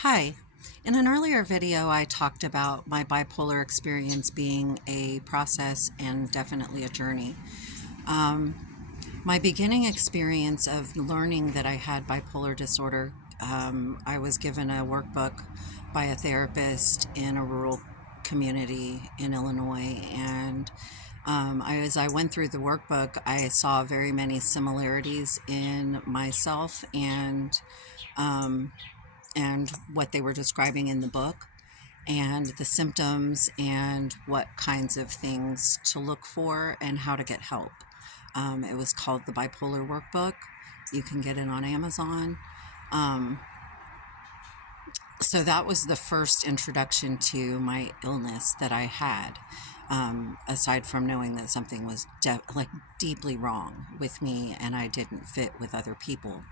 Hi. In an earlier video, I talked about my bipolar experience being a process and definitely a journey. Um, my beginning experience of learning that I had bipolar disorder, I was given a workbook by a therapist in a rural community in Illinois, and as I went through the workbook, I saw very many similarities in myself um, and what they were describing in the book, and the symptoms and what kinds of things to look for and how to get help. It was called the Bipolar Workbook. You can get it on Amazon. Um, so that was the first introduction to my illness that I had, aside from knowing that something was deeply wrong with me and I didn't fit with other people.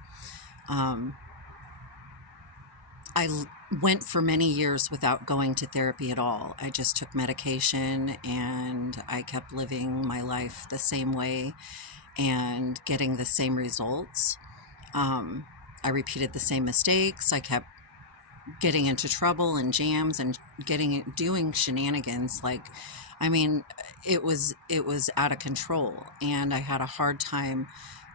I went for many years without going to therapy at all. I just took medication and I kept living my life the same way and getting the same results. I repeated the same mistakes. I kept getting into trouble and jams and doing shenanigans. It was out of control, and I had a hard time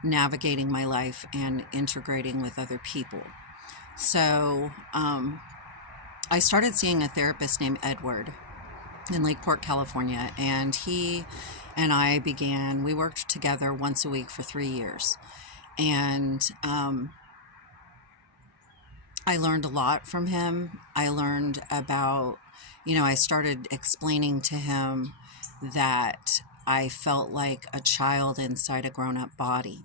navigating my life and integrating with other people. So I started seeing a therapist named Edward in Lakeport, California, and he and we worked together once a week for 3 years. And I learned a lot from him. I learned about, I started explaining to him that I felt like a child inside a grown-up body.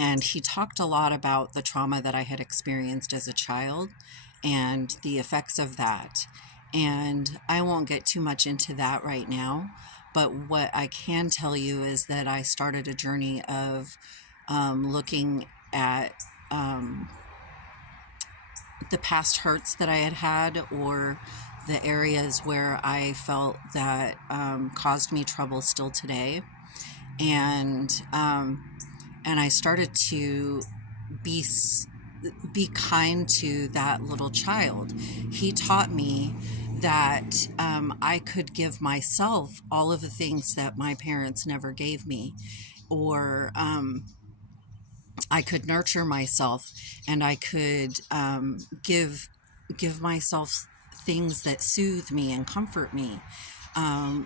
And he talked a lot about the trauma that I had experienced as a child and the effects of that. And I won't get too much into that right now, but what I can tell you is that I started a journey of looking at the past hurts that I had had, or the areas where I felt that caused me trouble still today. And I started to be kind to that little child. He taught me that I could give myself all of the things that my parents never gave me, or I could nurture myself, and I could give myself things that soothe me and comfort me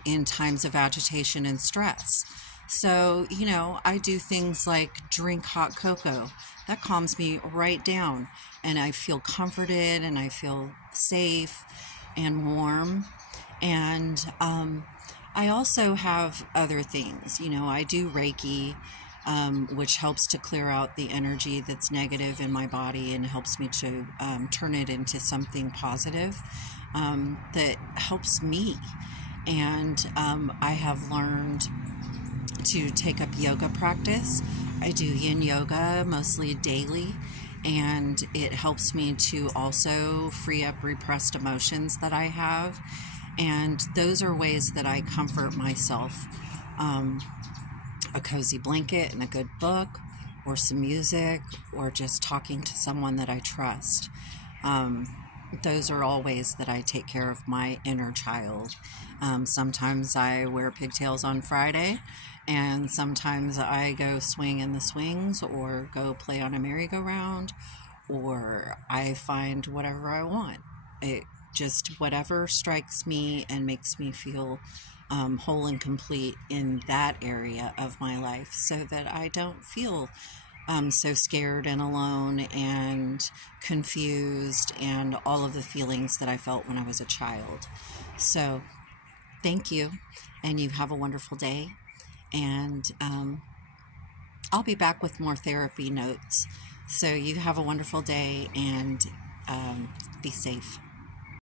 in times of agitation and stress. So, I do things like drink hot cocoa. That calms me right down, and I feel comforted and I feel safe and warm. And I also have other things. I do Reiki, which helps to clear out the energy that's negative in my body and helps me to turn it into something positive that helps me. And I have learned to take up yoga practice. I do yin yoga mostly daily, and it helps me to also free up repressed emotions that I have. And those are ways that I comfort myself. A cozy blanket and a good book, or some music, or just talking to someone that I trust. Those are all ways that I take care of my inner child. Sometimes I wear pigtails on Friday, and sometimes I go swing in the swings or go play on a merry-go-round, or I find whatever I want. It just whatever strikes me and makes me feel whole and complete in that area of my life, so that I don't feel so scared and alone and confused and all of the feelings that I felt when I was a child. So thank you, and you have a wonderful day. And I'll be back with more therapy notes. So you have a wonderful day, and be safe.